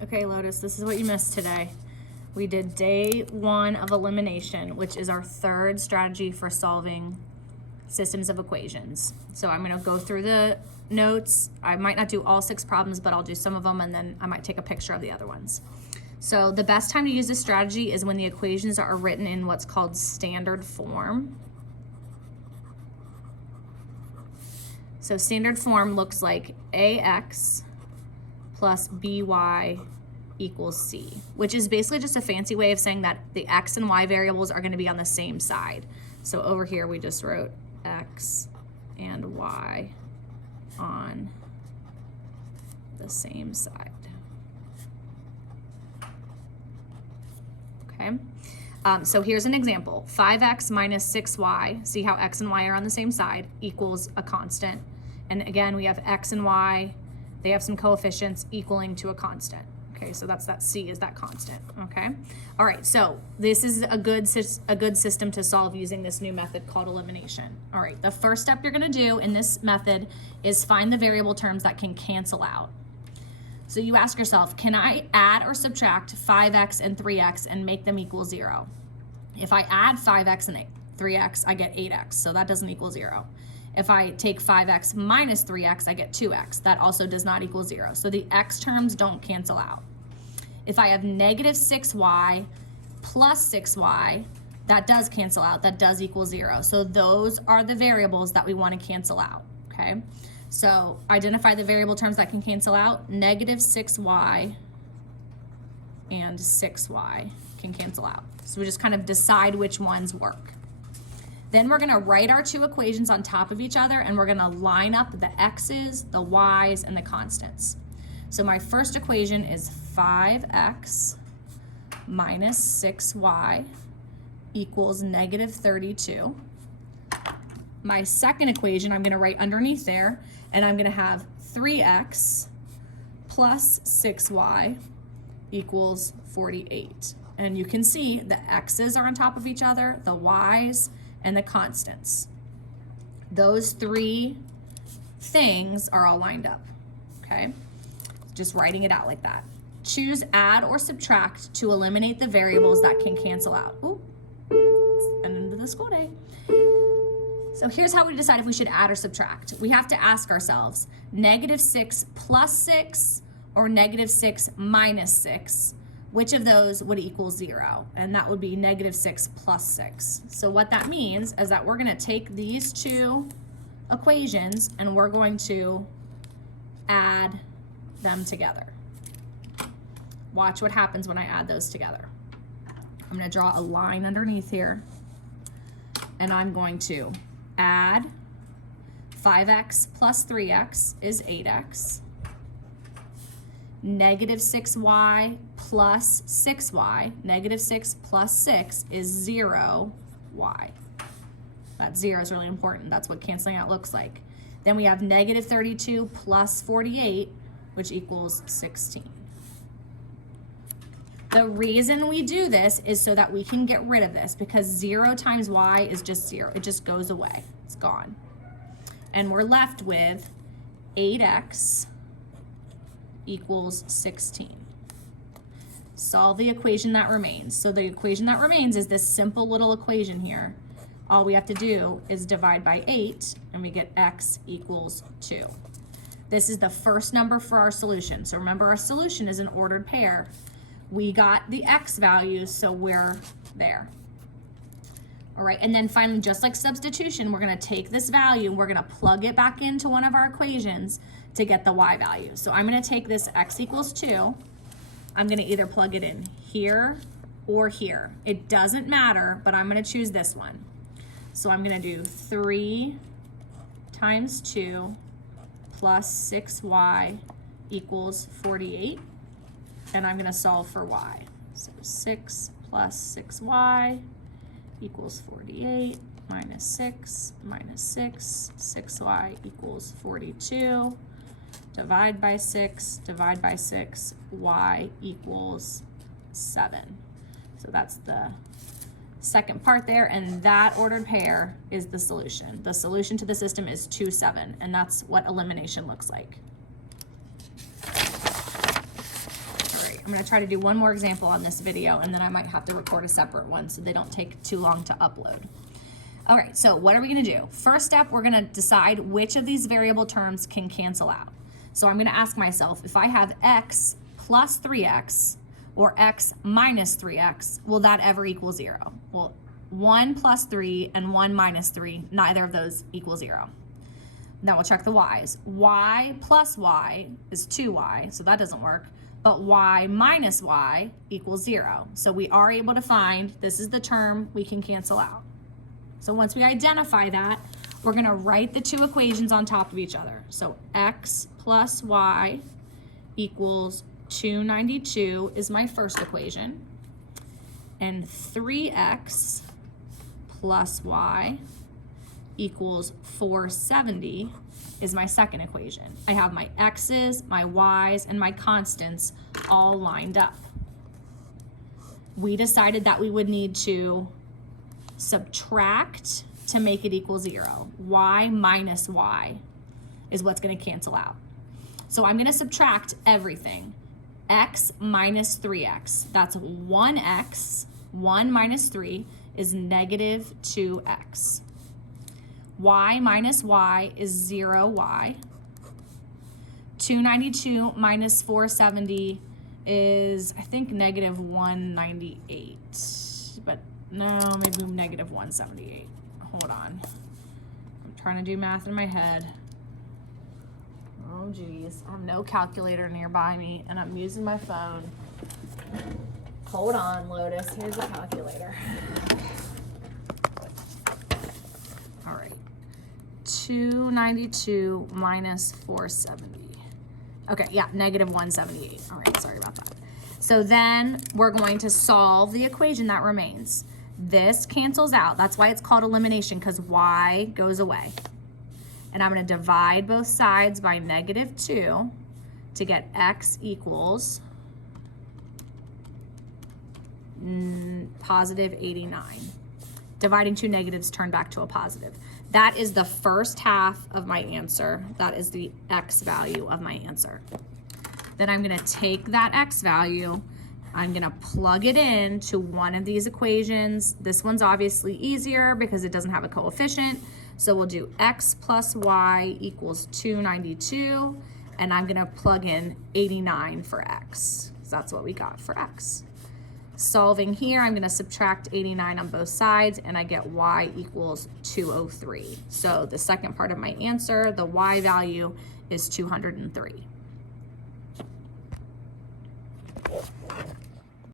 Okay, Lotus, this is what you missed today. We did day 1 of elimination, which is our third strategy for solving systems of equations. So I'm gonna go through the notes. I might not do all 6 problems, but I'll do some of them, and then I might take a picture of the other ones. So the best time to use this strategy is when the equations are written in what's called standard form. So standard form looks like AX plus BY equals C, which is basically just a fancy way of saying that the X and Y variables are gonna be on the same side. So over here, we just wrote X and Y on the same side. Okay, so here's an example. 5x minus 6y, see how x and y are on the same side, equals a constant. And again, we have x and y, they have some coefficients equaling to a constant. Okay, so that's that C is that constant, okay? All right, so this is a good system to solve using this new method called elimination. All right, the first step you're gonna do in this method is find the variable terms that can cancel out. So you ask yourself, can I add or subtract 5x and 3x and make them equal 0? If I add 5x and 3x, I get 8x, so that doesn't equal 0. If I take 5x minus 3x, I get 2x. That also does not equal 0. So the x terms don't cancel out. If I have negative 6y plus 6y, that does cancel out. That does equal 0. So those are the variables that we want to cancel out, okay? So identify the variable terms that can cancel out. Negative 6y and 6y can cancel out. So we just kind of decide which ones work. Then we're gonna write our 2 equations on top of each other, and we're gonna line up the x's, the y's, and the constants. So my first equation is 5x minus 6y equals negative 32. My second equation I'm gonna write underneath there, and I'm gonna have 3x plus 6y equals 48. And you can see the x's are on top of each other, the y's, and the constants. Those 3 things are all lined up, okay? Just writing it out like that. Choose add or subtract to eliminate the variables that can cancel out. Ooh, it's the end of the school day. So here's how we decide if we should add or subtract. We have to ask ourselves, negative 6 plus 6 or negative 6 minus 6, which of those would equal 0? And that would be negative 6 plus 6. So what that means is that we're gonna take these 2 equations and we're going to add them together. Watch what happens when I add those together. I'm gonna draw a line underneath here, and I'm going to add 5x plus 3x is 8x. Negative 6y plus 6y, negative 6 plus 6 is 0y. That 0 is really important. That's what canceling out looks like. Then we have negative 32 plus 48, which equals 16. The reason we do this is so that we can get rid of this, because 0 times y is just 0. It just goes away. It's gone. And we're left with 8x equals 16. Solve the equation that remains. So the equation that remains is this simple little equation here. All we have to do is divide by 8, and we get x equals 2. This is the first number for our solution. So remember, our solution is an ordered pair. We got the x values, so we're there. All right, and then finally, just like substitution, we're gonna take this value and we're gonna plug it back into one of our equations to get the y value. So I'm gonna take this x equals 2. I'm gonna either plug it in here or here. It doesn't matter, but I'm gonna choose this one. So I'm gonna do 3 times 2 plus 6y equals 48. And I'm gonna solve for y. So 6 plus 6y equals 48, minus 6, 6y equals 42. Divide by 6, y equals 7. So that's the second part there, and that ordered pair is the solution. The solution to the system is 2, 7, and that's what elimination looks like. I'm gonna try to do one more example on this video, and then I might have to record a separate one so they don't take too long to upload. All right, so what are we gonna do? First step, we're gonna decide which of these variable terms can cancel out. So I'm gonna ask myself, if I have x plus 3x or x minus 3x, will that ever equal 0? Well, 1 plus 3 and 1 minus 3, neither of those equal 0. Now we'll check the y's. Y plus y is 2y, so that doesn't work. But y minus y equals 0. So we are able to find this is the term we can cancel out. So once we identify that, we're gonna write the two equations on top of each other. So x plus y equals 292 is my first equation. And 3x plus y equals 470 is my second equation. I have my x's, my y's, and my constants all lined up. We decided that we would need to subtract to make it equal 0. Y minus y is what's gonna cancel out. So I'm gonna subtract everything. X minus 3x, that's 1x, 1 minus 3 is negative 2x. Y minus y is 0y. 292 minus 470 is, I think, negative 198. But no, maybe negative 178. Hold on. I'm trying to do math in my head. Oh, geez. I have no calculator nearby me, and I'm using my phone. Hold on, Lotus. Here's a calculator. All right. 292 minus 470. Okay, yeah, negative 178. All right, sorry about that. So then we're going to solve the equation that remains. This cancels out. That's why it's called elimination, because y goes away. And I'm going to divide both sides by negative 2 to get x equals positive 89. Dividing two negatives turn back to a positive. That is the first half of my answer. That is the x value of my answer. Then I'm going to take that x value, I'm going to plug it in to one of these equations. This one's obviously easier because it doesn't have a coefficient. So we'll do x plus y equals 292, and I'm gonna plug in 89 for x. So that's what we got for x. Solving here, I'm gonna subtract 89 on both sides, and I get y equals 203. So the second part of my answer, the y value is 203.